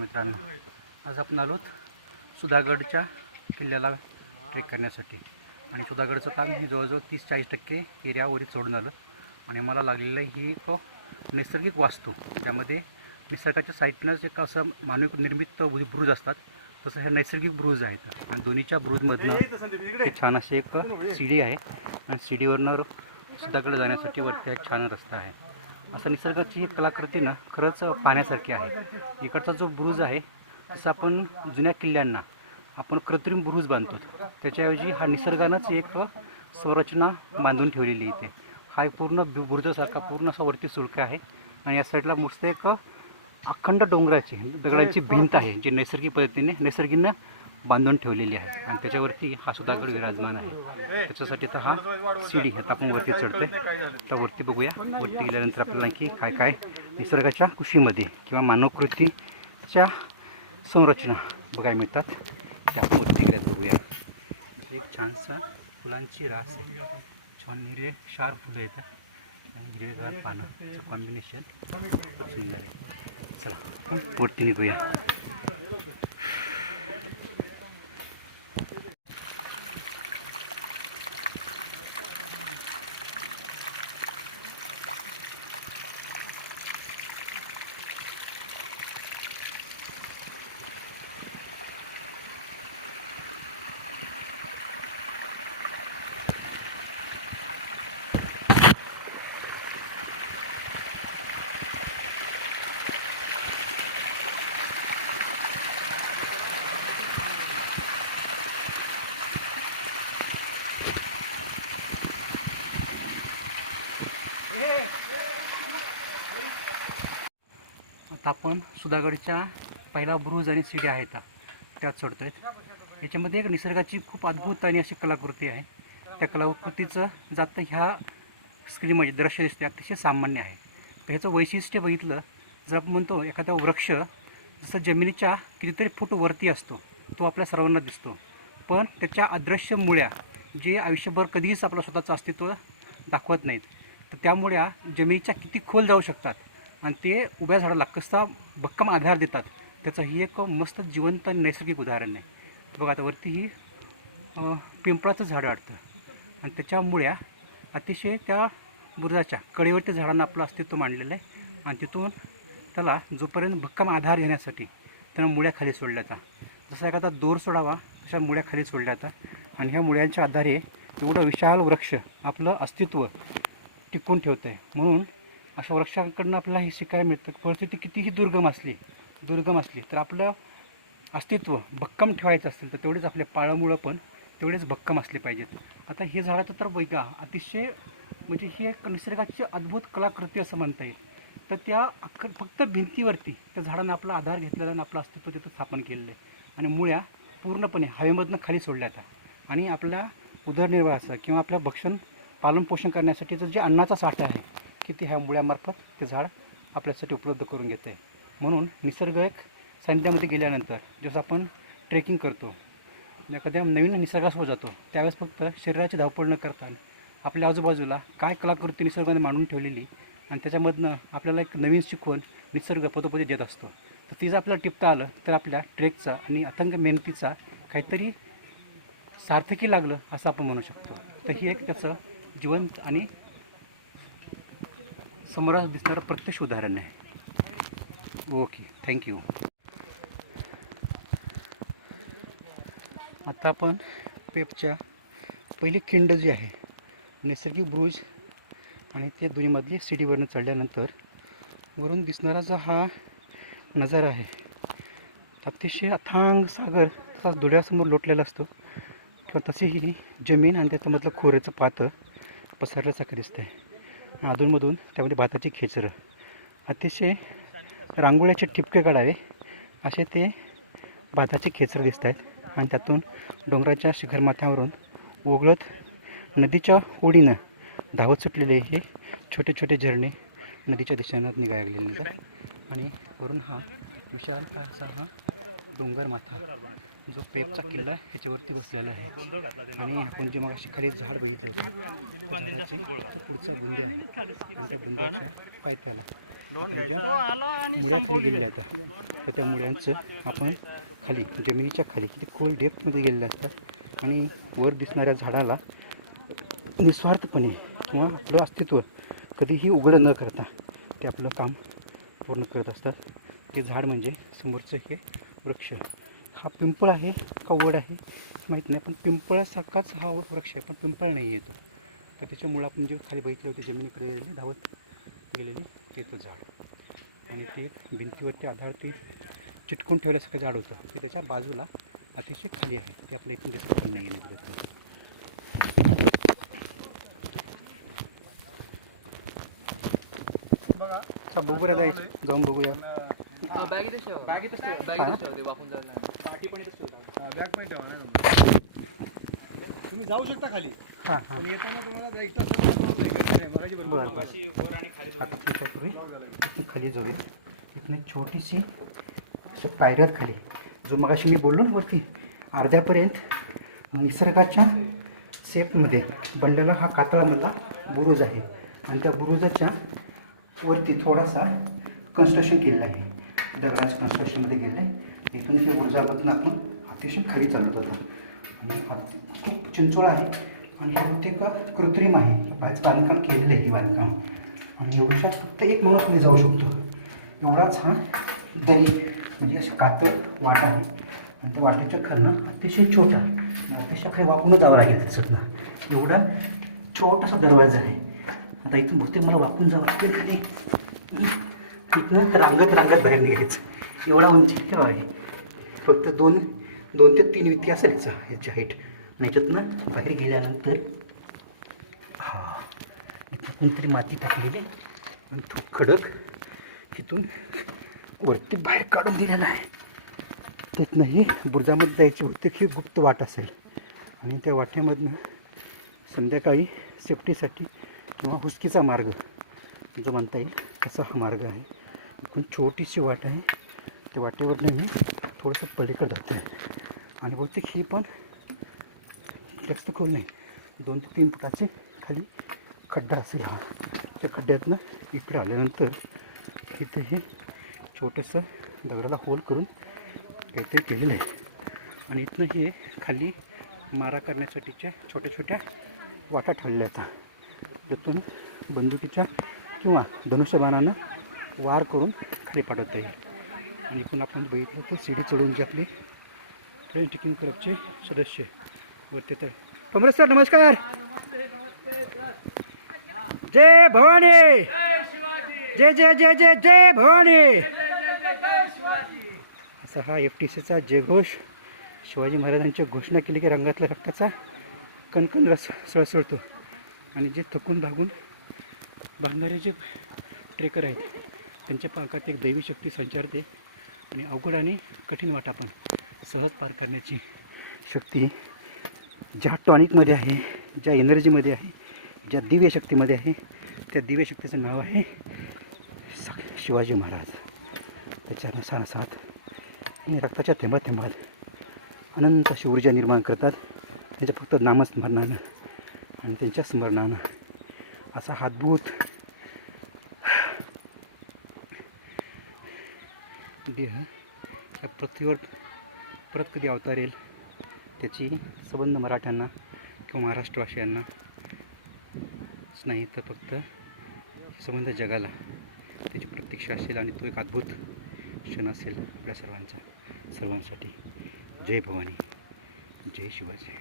मित्रांनो, आज आपण आलोत सुधागडच्या किल्ल्याला ट्रेक करण्यासाठी. आणि सुधागडचं काम हे जवळजवळ 30-40% एरियावरील सोडून आलं. आणि मला लागलेलं ही एक नैसर्गिक वास्तू, त्यामध्ये निसर्गाच्या साईडनंच एक असं मानव निर्मित ब्रूज असतात, तसं हे नैसर्गिक ब्रूज आहेत. आणि दोन्हीच्या ब्रूजमधनं एक छान अशी एक सीडी आहे. आणि सीडीवरनं सुधागड जाण्यासाठी वरती एक छान रस्ता आहे. असं निसर्गाची ही कलाकृती ना खरंच पाहण्यासारखी आहे. इकडचा जो ब्रूज आहे तसं आपण जुन्या किल्ल्यांना आपण कृत्रिम ब्रूज बांधतो, त्याच्याऐवजी हा निसर्गानंच एक संरचना बांधून ठेवलेली इथे. हा एक पूर्ण बुरुजासारखा पूर्ण असा वरती सुळका आहे. आणि या साईडला मस्त एक अखंड डोंगराची दगडांची भिंत आहे, जी नैसर्गिक पद्धतीने नैसर्गिकनं बांधून ठेवलेली आहे. आणि त्याच्यावरती हा सुधागड विराजमान आहे. त्याच्यासाठी तर हा सीडी आता आपण वरती चढतोय. तर वरती बघूया, वरती गेल्यानंतर आपल्याला आणखी काय काय निसर्गाच्या कुशीमध्ये किंवा मानवकृतीच्या संरचना बघायला मिळतात, त्या आपण वरती गेल्यात बघूया. एक छानसा फुलांची रास आहे, छान हिरवे शार फुलं येतात आणि हिरवेगार पानं कॉम्बिनेशन सुंदर आहे. चला वरती निघूया. आता आपण सुधागडच्या पहिला ब्रूज आणि सीडी आहेत त्यात चढतोय. याच्यामध्ये एक निसर्गाची खूप अद्भुत आणि अशी कलाकृती आहे. त्या कलाकृतीचं जातं ह्या स्क्रीनमध्ये दृश्य दिसते अतिशय सामान्य आहे. तर ह्याचं वैशिष्ट्य बघितलं जर आपण म्हणतो एखादा वृक्ष जसं जमिनीच्या कितीतरी फूट वरती असतो, तो आपल्या सर्वांना दिसतो, पण त्याच्या अदृश्य मुळ्या जे आयुष्यभर कधीच आपलं स्वतःचं अस्तित्व दाखवत नाहीत, तर त्या मुळ्या जमिनीच्या किती खोल जाऊ शकतात आणि ते उभ्या झाडाला कसा भक्कम आधार देतात, त्याचं ही एक मस्त जिवंत आणि नैसर्गिक उदाहरण आहे. बघा आता वरती ही पिंपळाचं झाड वाटतं आणि त्याच्या मुळ्या अतिशय त्या बुरुजाच्या कडेवरती झाडांना आपलं अस्तित्व मांडलेलं आहे. आणि तिथून त्याला जोपर्यंत भक्कम आधार घेण्यासाठी त्यानं मुळ्या खाली सोडल्या जातात. जसा एखादा दोर सोडावा तशा मुळ्या खाली सोडल्या जातात. आणि ह्या मुळ्यांच्या आधारे एवढं विशाल वृक्ष आपलं अस्तित्व टिकवून ठेवतं आहे. म्हणून अशा वृक्षांकडून आपल्याला हे शिकायला मिळतं की परिस्थिती कितीही दुर्गम असली तर आपलं अस्तित्व भक्कम ठेवायचं असेल तर तेवढेच आपले पाळमुळं पण तेवढेच भक्कम असले पाहिजेत. आता हे झाडाचं तर बघा अतिशय म्हणजे ही एक निसर्गाची अद्भुत कलाकृती असं म्हणता येईल. तर त्या फक्त भिंतीवरती त्या झाडानं आपला आधार घेतलेला आणि आपलं अस्तित्व तिथं स्थापन केलेलं आहे. आणि मुळ्या पूर्णपणे हवेमधनं खाली सोडल्या जातात. आणि आपल्या उदरनिर्वाहाचं किंवा आपल्या भक्षण पालनपोषण करण्यासाठीचं जे अन्नाचा साठा आहे की ते ह्या मुळ्यामार्फत ते झाड आपल्यासाठी उपलब्ध करून घेतं आहे. म्हणून निसर्ग एक सानिध्यामध्ये गेल्यानंतर जसं आपण ट्रेकिंग करतो, एखाद्या नवीन निसर्गासोबत जातो, त्यावेळेस फक्त शरीराची धावपळ न करता आपल्या आजूबाजूला काय कलाकृती निसर्गाने मांडून ठेवलेली आणि त्याच्यामधनं आपल्याला एक नवीन शिकवण निसर्ग पदोपदी देत असतो. तर ती जर आपल्याला टिपता आलं तर आपल्या ट्रेकचा आणि अथंग मेहनतीचा काहीतरी सार्थकी लागलं असं आपण म्हणू शकतो. तर ही एक त्याचं जिवंत आणि समोर दिसणारं प्रत्यक्ष उदाहरण आहे. Okay, thank you. आता आपण पेपच्या पहिली खिंड जी आहे नैसर्गिक ब्रूज आणि ते दोन्हीमधली सीडीवरनं चढल्यानंतर वरून दिसणारा जो हा नजारा आहे, अतिशय अथांग सागर तसाच डोळ्यासमोर लोटलेला असतो किंवा तशी ही जमीन आणि त्याच्यामधलं खोऱ्याचं पातं पसरल्यासारखं दिसतं आहे. अधूनमधून त्यामध्ये भाताची खेचरं, अतिशय रांगोळ्याचे ठिपके काढावे असे ते भाताचे खेचरं दिसत आहेत. आणि त्यातून डोंगराच्या शिखरमाथ्यावरून ओघळत नदीच्या ओढीनं धावत सुटलेले हे छोटे छोटे झरणे नदीच्या दिशेनं निघायला लागलेले आहेत. आणि वरून हा विशाल असा हा डोंगर माथा जो पेपचा किल्ला त्याच्यावरती बसलेला आहे आणि आपण जे मग अशी खाली झाड बघितलं पुढचा बुंदे आहे त्या बुंद्याच्या पायथ्याला मुळ्या खाली गेलेल्या आहेत. तर त्या मुळ्यांचं आपण खाली जमिनीच्या खाली किती खोल डेप्थमध्ये गेलेल्या असतात आणि वर दिसणाऱ्या झाडाला निस्वार्थपणे किंवा आपलं अस्तित्व कधीही उघडं न करता ते आपलं काम पूर्ण करत असतात. ते झाड म्हणजे समोरचं हे वृक्ष. हा पिंपळ आहे का वड आहे माहीत नाही, पण पिंपळासारखाच हा वृक्ष आहे, पण पिंपळ नाही येतो. तर त्याच्यामुळं आपण जे खाली बघितले होते जमिनीकडे गेलेले धावत गेलेले ते तो झाड आणि ते भिंतीवरती आधार ते चिटकून ठेवल्यासारखं झाड होतं. ते त्याच्या बाजूला अतिशय खाली आहे, ते आपल्या इथून दिसत नाही गेले. बघूया जायचं जाऊन बघूया. तुम्ही जाऊ शकता खाली. हां पण येताना तुम्हाला एक्स्ट्रा आता त्याच्यापूर्वी इथून खाली जाऊया. इथून एक छोटीशी पायऱ्यात खाली जो मगाशी मी बोललो ना वरती अर्ध्यापर्यंत निसर्गाच्या शेपमध्ये बनलेला हा कातळामधला बुरुज आहे आणि त्या बुरुजाच्या वरती थोडासा कन्स्ट्रक्शन केलेलं आहे. दगडाच्या कन्स्ट्रक्शनमध्ये गेलं आहे. इथून हे बुरुजामधून आपण अतिशय खाली चालत होता आणि खूप चिंचोळा आहे आणि हे प्रत्येक कृत्रिम आहे. बांधकाम केलेलं आहे हे बांधकाम आणि एवढ्यात फक्त एक माणूस खाली जाऊ शकतो. एवढाच हा दरी म्हणजे असं कातळ वाट आहे आणि त्या वाटेच्या खालनं अतिशय छोटा अतिशय खाली वाकूनच जावं लागेल त्याच्यात ना एवढा छोटासा दरवाजा आहे. आता इथून बहुतेक मला वाकून जावं लागेल खाली. इथनं रांगत बाहेर निघायचं. एवढा उंची ठेवा आहे. फक्त दोन ते तीन विती असेल याची हाईट आणि याच्यातनं बाहेर गेल्यानंतर हा इथं कोणतरी माती टाकलेली आणि तो खडक इथून वरती बाहेर काढून दिलेला आहे. तिथनंही बुरुजामध्ये जायची बहुतेक ही गुप्त वाट असेल आणि त्या वाटेमधनं संध्याकाळी सेफ्टीसाठी किंवा हुसकीचा मार्ग जो म्हणता येईल तसा हा मार्ग आहे. पण छोटीशी वाट आहे. त्या वाटेवरनं मी थोडंसं पलीकडे जातो आहे आणि बहुतेक ही पण जास्त खोल नाही 2 ते 3 फुटाचे खाली खड्डा असेल हा. त्या खड्ड्यातनं इकडे आल्यानंतर इथं हे छोटंसं दगडाला होल करून काहीतरी केलेलं आहे आणि इथनं हे खाली मारा करण्यासाठीच्या छोट्या छोट्या वाटा ठेवलेल्या आहेत. त्यातून बंदुकीच्या किंवा धनुष्यबाणानं वार करून खाली पाठवता येईल. आणि इथून आपण बघितलं तर सीडी चढून जे आपले ट्रेन टिकिंग क्लबचे सदस्य वरती तर कमरेश सर नमस्कार. जय भवानी. जय जय जय जय जय भवानी. असा हा FTCचा जयघोष. शिवाजी महाराजांची घोषणा केली की रंगातल्या रक्ताचा कणकण रस सळसळतो आणि जे थकून भागून बांधणारे जे ट्रेकर आहेत त्यांच्या पाकात एक दैवी शक्ती संचारते आणि अवघड आणि कठीण वाटा पण सहज पार करण्याची शक्ती ज्या टॉनिकमध्ये आहे, ज्या एनर्जीमध्ये आहे, ज्या दिव्य शक्तीमध्ये आहे त्या दिव्य शक्तीचं नाव आहे शिवाजी महाराज. त्याच्या नसानसात आणि रक्ताच्या थेंबात थेंबात अनंत अशी ऊर्जा निर्माण करतात. त्यांच्या फक्त नामस्मरणानं आणि त्यांच्या स्मरणानं असा अद्भुत देह या पृथ्वीवर परत कधी अवतारेल त्याची संबंध मराठ्यांना किंवा महाराष्ट्रवासियांना नाही तर फक्त संबंध जगाला त्याची प्रतीक्षा असेल आणि तो एक अद्भुत क्षण असेल आपल्या सर्वांसाठी. जय भवानी. जय शिवाजी.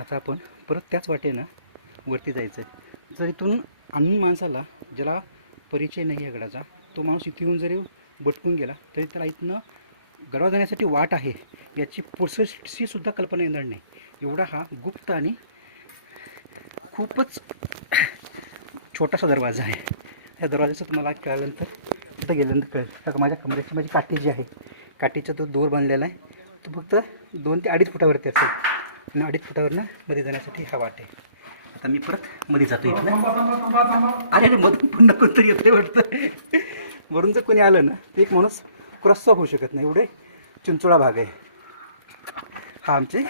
आता आपण परत त्याच वाटेनं वरती जायचं आहे. जर इथून अननोन माणसाला ज्याला परिचय नाही आहे गडाचा तो माणूस इथे येऊन जरी भटकून गेला तरी त्याला इथनं गडावर जाण्यासाठी वाट आहे याची प्रोसेसची सुद्धा कल्पना येणार नाही. एवढा हा गुप्त आणि खूपच छोटासा दरवाजा आहे. या दरवाजाचं तुम्हाला कळल्यानंतर तिथं गेल्यानंतर कळेल. कारण माझ्या कमरेची माझी काठी जी आहे काठीचा तो दोर बांधलेला आहे तो फक्त 2 ते 2.5 फुटावरती असेल आणि 2.5 फुटावरनं मध्ये जाण्यासाठी हा वाट आहे. आता मी परत मध्ये जातो इथं. अरे मधून पुन्हा कोणतरी येते वाटतं. वरून जर कोणी आलं ना तर एक माणूस क्रॉस होऊ शकत नाही एवढे चिंचोळा भाग आहे. हा आमचे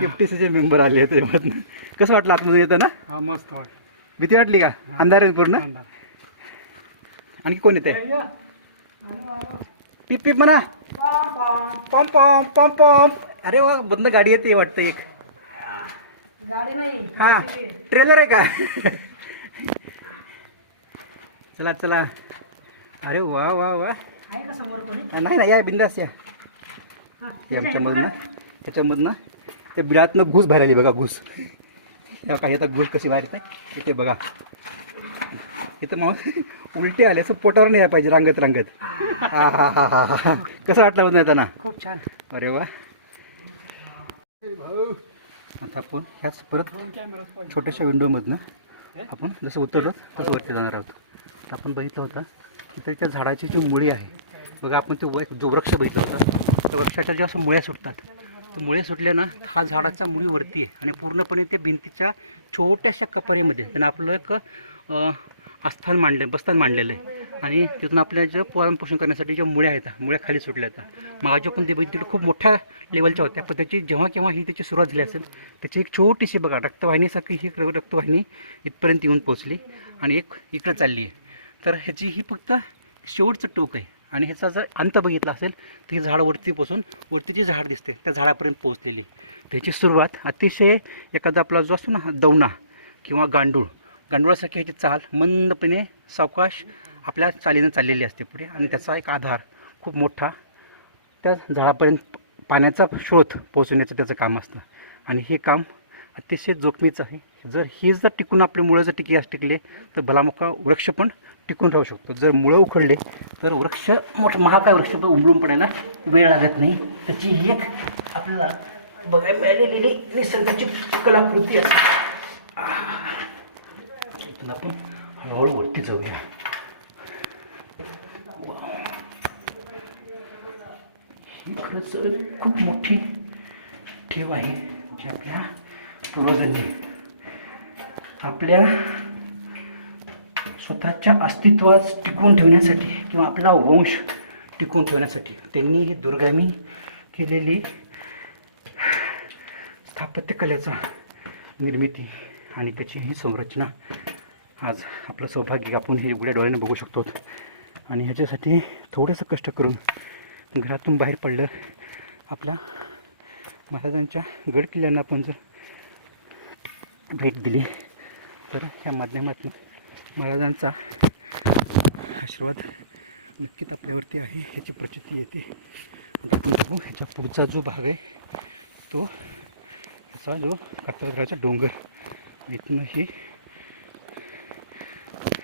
50cc मेंबर आले आहेत त्याच्यामधनं. कसं वाटलं आतमधून येतं ना? हा मस्त वाट भीती वाटली का? अंधार आहे पूर्ण. आणखी कोण येते? पिप पिप म्हणा. पॉम पॉम पॉम पॉम. अरे वा, बंद गाडी येते वाटतं एक. हा ट्रेलर आहे का? चला चला. अरे वा वा वा. नाही नाही या बिंदास या. हे आमच्यामधनं ह्याच्यामधनं ते बिळातनं घुस बाहेर आली बघा, घुस. तेव्हा काही आता घुस कशी बाहेर येत नाही इथे बघा. इथं मग उलटे आले असं पोटावर नाही यायला पाहिजे रांगत रांगत. हा हा हा हा हा. कसं वाटलं बघ येताना? खूप छान. अरे वा. आता आपण ह्याच परत छोट्याशा विंडोमधनं आपण जसं उतरलो तसं वरती जाणार आहोत. तर आपण बघितलं होतं की त्या झाडाची जी मुळी आहे बघा, आपण तो जो वृक्ष बघितला होता त्या वृक्षाच्या ज्या असं मुळ्या सुटतात, तर मुळे सुटल्या ना, हा झाडाचा मुळी वरती आहे आणि पूर्णपणे ते भिंतीच्या छोट्याशा कपारीमध्ये त्यांना आपलं एक बस्तान मांडलेलं आहे. आणि तिथून आपल्या जे पालनपोषण करण्यासाठी ज्या मुळ्या आहेत मुळ्या खाली सुटल्या आहेत. मग पण ते तिकडे खूप मोठ्या लेवलच्या होत्या, पण त्याची जेव्हा केव्हा ही त्याची सुरुवात झाली असेल त्याची एक छोटीशी बघा रक्तवाहिनीसारखी ही रक्तवाहिनी इथपर्यंत येऊन पोचली आणि एक इकडं चालली आहे. तर ह्याची ही फक्त शेवटचं टोक आहे. आणि ह्याचा जर अंत बघितला असेल तर हे झाड वरती पोसून वरती जी झाड दिसते त्या झाडापर्यंत पोहोचलेली. त्याची सुरुवात अतिशय एखादा आपला जो असतो ना दवना किंवा गांडुळासारखी ह्याची चाल मंदपणे सावकाश आपल्या चालीनं चाललेली असते पुढे. आणि त्याचा एक आधार खूप मोठा त्या झाडापर्यंत पाण्याचा स्रोत पोहोचवण्याचं त्याचं काम असतं. आणि हे काम अतिशय जोखमीचं आहे. जर टिकून आपले मुळं जर टिकले तर भलामोका वृक्ष पण टिकून राहू शकतो. जर मुळं उखडले तर वृक्ष मोठा महाकाय वृक्ष पण उमलून पडायला वेळ लागत नाही. त्याची एक आपल्याला बघायला मिळालेली निसर्गाची कलाकृती असते. इथून आपण हळूहळू वरती जाऊया. ही खरंच खूप मोठी ठेव आहे जी आपल्या पूर्वजांनी आपल्या स्वतःच्या अस्तित्वास टिकवून ठेवण्यासाठी किंवा आपला वंश टिकवून ठेवण्यासाठी त्यांनी ही दुर्गामी केलेली स्थापत्यकलेचा निर्मिती आणि त्याची ही संरचना आज आपलं सौभाग्य आपण हे उघड्या डोळ्याने बघू शकतो. आणि ह्याच्यासाठी थोडंसं कष्ट करून घरातून बाहेर पडलं, आपल्या महाराजांच्या गड किल्ल्यांना आपण जर भेट दिली तर ह्या माध्यमातून महाराजांचा आशीर्वाद नक्कीच आपल्यावरती आहे ह्याची प्रचिती येते. आपण बघू ह्याच्या पुढचा जो भाग आहे तो ह्याचा जो कातळगडाचा डोंगर, इथून हे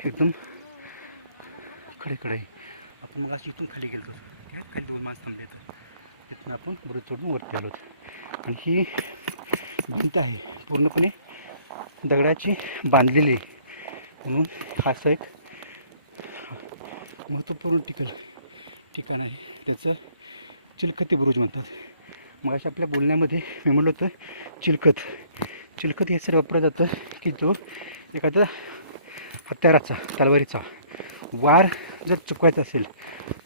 एकदम खडेकडे आहे. आपण मग असं इथून खाली गेलो त्या खाली मास थांबले इथून आपण बुरुज चढून वरती आलो. आणि ही भिंत आहे पूर्णपणे दगडाची बांधलेली, म्हणून हा असं एक महत्त्वपूर्ण ठिकाण आहे. त्याचं चिलखती बुरुज म्हणतात. मग अशा आपल्या बोलण्यामध्ये मी म्हणलं होतं चिलखत यासाठी वापरलं जातं की जो एखादा हत्याराचा तलवारीचा वार जर चुकवायचा असेल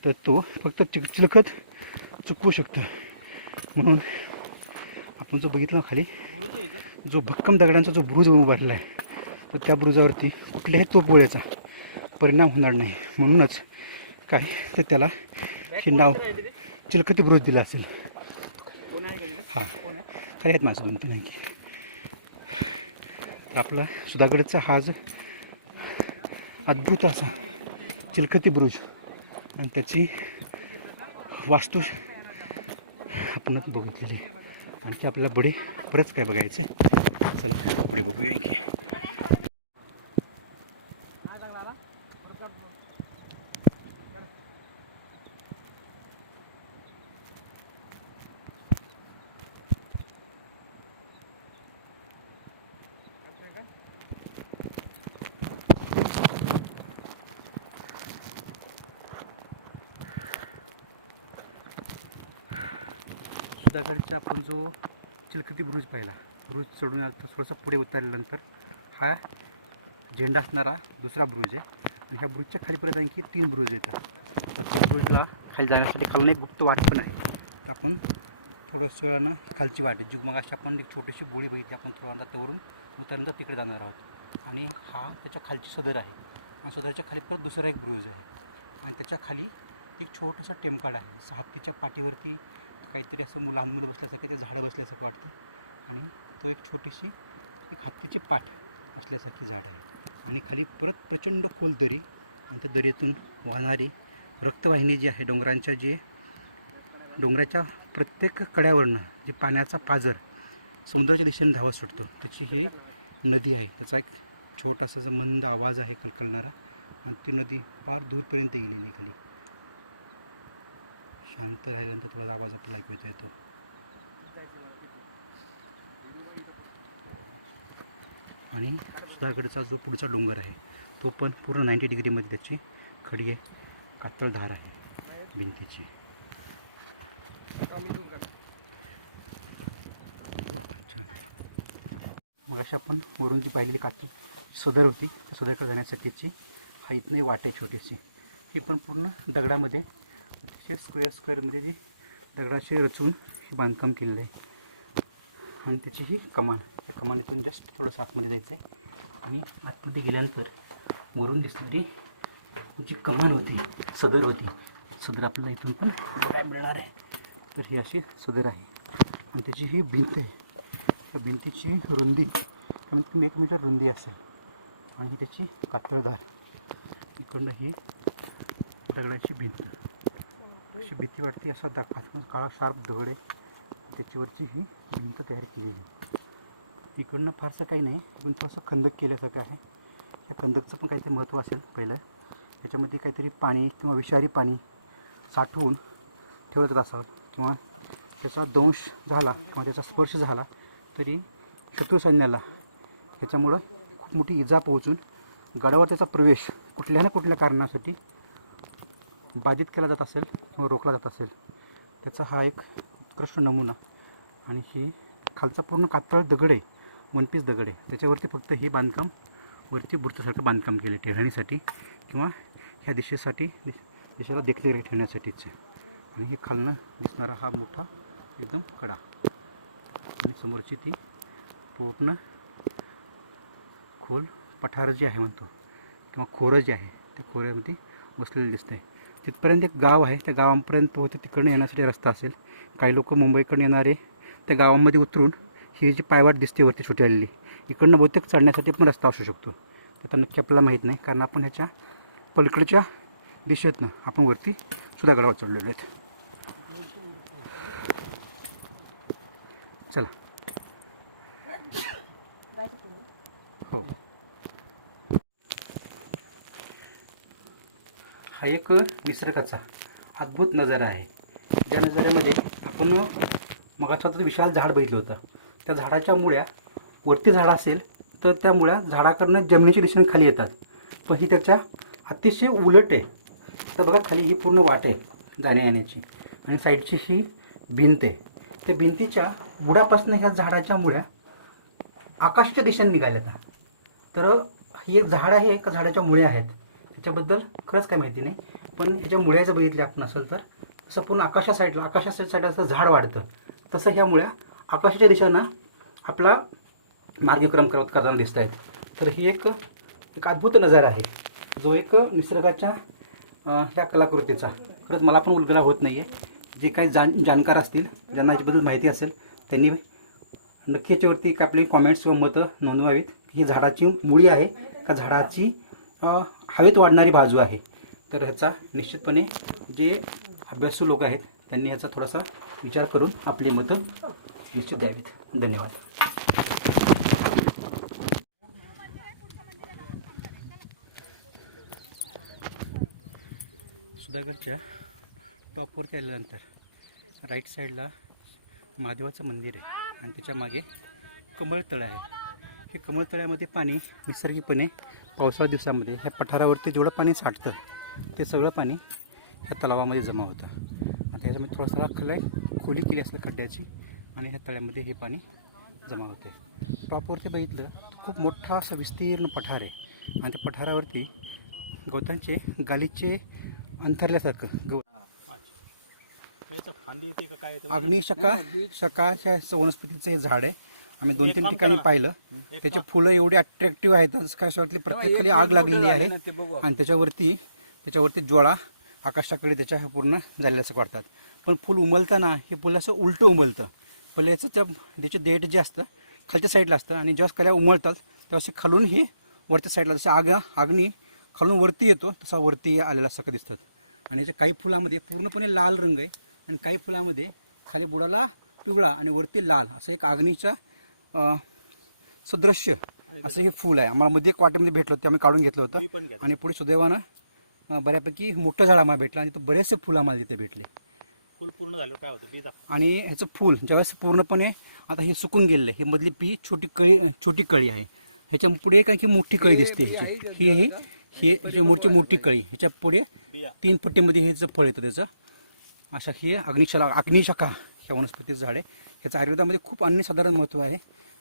तर तो फक्त चिलखत चुकवू शकतं. म्हणून आपण जो बघितला खाली जो भक्कम दगडांचा जो बुरुज उभारला आहे तर त्या बुरुजावरती कुठल्याही तोफगोळ्याचा परिणाम होणार नाही. म्हणूनच काय तर त्याला हे नाव चिलखती बुरुज दिलं असेल. हां काही आहेत माझं 2-3 आणखी. तर आपला सुधागडचा हा जो अद्भुत असा चिलखती बुरुज आणि त्याची वास्तू आपणच बघितलेली. आणखी आपल्याला बरेच काय बघायचं. चला पुढे बघूया की सुधागडचा आपण जो चिलखती बुरुज पाहिला, बुरुज चढून आलं तर थोडंसं पुढे उतरल्यानंतर हा झेंडा असणारा दुसरा बुरुज आहे. आणि ह्या बुरुजच्या खालीपर्यंत आणखी 3 बुरुज येतात. बुरुजला खाली जाण्यासाठी खालून एक गुप्त वाट पण आहे. आपण थोडंसं वेळानं खालची वाट जी मग अशी आपण एक छोटीशी बोळी बघितली आपण थोडा तवरून त्यानंतर तिकडे जाणार आहोत. आणि हा त्याच्या खालची सदर आहे आणि सदरच्या खाली परत दुसरा एक ब्रुज आहे आणि त्याच्या खाली एक छोटंसं टेम्पल आहे. असं हत्तीच्या पाठीवरती काहीतरी असं मुलांमध्ये बसल्यासारखं ते झाड बसल्यासारखं वाटतं आणि तो एक छोटीशी एक हत्तीची पाठ असल्यासारखी झाड आहे आणि खाली परत प्रचंड खोल दरी आणि त्या दरीतून वाहणारी रक्तवाहिनी जी आहे डोंगराच्या प्रत्येक कड्यावरनं जे पाण्याचा पाझर समुद्राच्या दिशेने धावत सुटतो त्याची ही नदी आहे. त्याचा एक छोटासा जो मंद आवाज आहे कलकलणारा आणि ती नदी फार दूरपर्यंत गेलेली आहे. खाली शांत राहिल्यानंतर थोडा आवाज आपल्याला ऐकू येतो. आणि सुधागडचा जो पुढचा डोंगर आहे तो पण पूर्ण 90 डिग्रीमध्ये त्याची खडी आहे, कातळ धार आहे भिंतीची. मग अशी आपण वरून जी पाहिलेली कातळ सदर होती त्या सदरकडे जाण्यासाठीची हा इथनं वाट आहे छोटीशी. ही पण पूर्ण दगडामध्ये स्क्वेअरमध्ये जी दगडाशी रचून हे बांधकाम केलेलं आहे आणि त्याची ही कमान, त्या कमानीतून जस्ट थोडंसं आतमध्ये जायचं आहे आणि आतमध्ये गेल्यानंतर वरून दिसणारी जी कमान होती सदर होती सदर आपल्याला इथून पण बघायला मिळणार आहे. तर ही अशी सदर आहे आणि त्याची ही भिंत आहे. त्या भिंतीची रुंदी कमीत कमी 1 मीटर रुंदी असेल आणि ही त्याची कातळधार इकडनं ही दगडाची भिंत अशी भीती वाटते. असा काळा शार्प दगड आहे त्याच्यावरची ही भिंत तयार केलेली आहे. इकडनं फारसं काही नाही पण थोडंसं खंदक केल्यासारखं आहे. या खंदकचं पण काहीतरी महत्त्व असेल. पहिलं त्याच्यामध्ये काहीतरी पाणी किंवा विषारी पाणी साठवून ठेवत असावं किंवा त्याचा दंश झाला किंवा त्याचा स्पर्श झाला तरी शत्रू सैन्याला ह्याच्यामुळं खूप मोठी इजा पोहोचून गडावर त्याचा प्रवेश कुठल्या ना कुठल्या कारणासाठी बाधित केला जात असेल किंवा रोखला जात असेल त्याचा हा एक उत्कृष्ट नमुना. आणि ही खालचा पूर्ण कातळ दगड आहे, 1 पीस दगड आहे. त्याच्यावरती फक्त हे बांधकाम वरती बुरच्यासारखं बांधकाम केलं ठेवण्यासाठी किंवा ह्या दिशेला देखरेख ठेवण्यासाठीच. आणि हे खालनं दिसणारा हा मोठा एकदम कडा आणि समोरची ती पूर्ण खोल पठार जे आहे म्हणतो किंवा खोरं जे आहे त्या खोऱ्यामध्ये बसलेलं दिसतं आहे. तिथपर्यंत एक गाव आहे, त्या गावापर्यंत पोहोचते तिकडनं येण्यासाठी रस्ता असेल. काही लोक मुंबईकडून येणारे त्या गावामध्ये उतरून ही जी पायवाट दिसते वरती छोटी आलेली इकडनं बहुतेक चढण्यासाठी पण रस्ता असू शकतो. त्याचा नक्की आपल्याला माहीत नाही कारण आपण ह्याच्या पलीकडच्या दिशेतनं आपण वरती सुधागडावर चढलेलो आहेत. चला हो. हा एक निसर्गाचा अद्भुत नजारा आहे. ज्या नजाऱ्यामध्ये आपण मगाचं विशाल झाड बघितलं होतं. त्या झाडाच्या मुळ्या वरती झाड असेल तर त्या मुळ्या झाडाकडनं जमिनीच्या दिशेने खाली येतात, पण ही त्याच्या अतिशय उलट आहे. तर बघा खाली ही पूर्ण वाट आहे जाण्या येण्याची आणि साईडची ही भिंत आहे. त्या भिंतीच्या बुडापासून ह्या झाडाच्या मुळ्या आकाशाच्या दिशेने निघाल्या. तर ही एक झाड आहे का झाडाच्या मुळ्या आहेत त्याच्याबद्दल खरंच काय माहिती नाही, पण ह्याच्या मुळ्या जर बघितल्या आपण असेल तर तसं पूर्ण आकाशा साईडला असं झाड वाढतं तसं ह्या मुळ्या आकाशाच्या दिशेनं आपला मार्गक्रम करताना दिसत आहेत. तर ही एक अद्भुत नजारा आहे जो एक निसर्गाच्या ह्या कलाकृतीचा खरंच मला पण उलगडा होत नाही आहे. जे काही जाणकार असतील ज्यांना याच्याबद्दल माहिती असेल त्यांनी नक्की याच्यावरती आपली कॉमेंट्स किंवा मतं नोंदवावीत. ही झाडाची मुळी आहे का झाडाची हवेत वाढणारी बाजू आहे. तर ह्याचा निश्चितपणे जे अभ्यासू लोक आहेत त्यांनी ह्याचा थोडासा विचार करून आपली मतं निश्चित द्यावीत. धन्यवाद. सुधागडच्या टॉपवरती आल्यानंतर राईट साईडला महादेवाचं मंदिर आहे आणि त्याच्या मागे कमळतळं आहे. हे कमळतळ्यामध्ये पाणी नैसर्गिकपणे पावसाळ्या दिवसामध्ये ह्या पठारावरती जेवढं पाणी साठतं ते सगळं पाणी ह्या तलावामध्ये जमा होतं. आता ह्याच्यामध्ये थोडासा खोली केली असलं खड्ड्याची आणि ह्या तळ्यामध्ये हे पाणी जमा होते. टॉपवरती बघितलं तर खूप मोठा असं विस्तीर्ण पठार आहे आणि त्या पठारावरती गवतांचे गालीचे अंथरल्यासारखं फांदी येते का काय शकाच्या वनस्पतीचं हे झाड आहे. आम्ही 2-3 ठिकाणी पाहिलं. त्याचे फुलं एवढे अट्रॅक्टिव्ह आहेत जसं काय असं वाटलं प्रत्येक खाली आग लागलेली आहे आणि त्याच्यावरती ज्वाळा आकाशाकडे त्याच्या हे पूर्ण झालेलं असं वाटतात. पण फुल उमलताना हे फुल असं उलटं उमलतं. पहिले त्याचे देठ जे असतं खालच्या साईडला असतं आणि जेव्हा कल्या उमलतात तेव्हा असे खालून हे वरच्या साईडला जसं आगनी खालून वरती येतो तसा वरती आलेला सगळं दिसतात. आणि याच्या काही फुलामध्ये पूर्णपणे लाल रंग आहे आणि काही फुलामध्ये खाली बुडाला पिवळा आणि वरती लाल असं एक आग्नीच्या सदृश्य असं हे फूल आहे. आम्हाला मध्ये एक वाटेमध्ये भेटलं होतं, आम्ही काढून घेतलं होतं आणि पुढे सुदैवानं बऱ्यापैकी मोठं झाड आम्हाला भेटलं आणि तो बरेचसे फुलं आम्हाला तिथे भेटले. आणि ह्याचं फूल ज्यावेळेस पूर्णपणे आता हे सुकून गेलेलं आहे, हे मधली छोटी कळी आहे. ह्याच्या पुढे काय की मोठी कळी दिसते. ही मोठी कळी ह्याच्या पुढे 3 पट्टीमध्ये हे फळ येतं त्याचं. अशा ही अग्निशका ह्या वनस्पतीचं झाड आहे. ह्याचं आयुर्वेदामध्ये खूप अनन्यसाधारण महत्त्व आहे.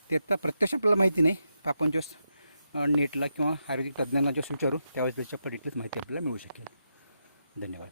ते आता प्रत्यक्ष आपल्याला माहिती नाही, तर आपण जेव्हा नेटला किंवा आयुर्वेदिक तज्ज्ञांना जेव्हा विचारू त्यावेळेस त्याच्या डिटेल्स माहिती आपल्याला मिळू शकेल. धन्यवाद.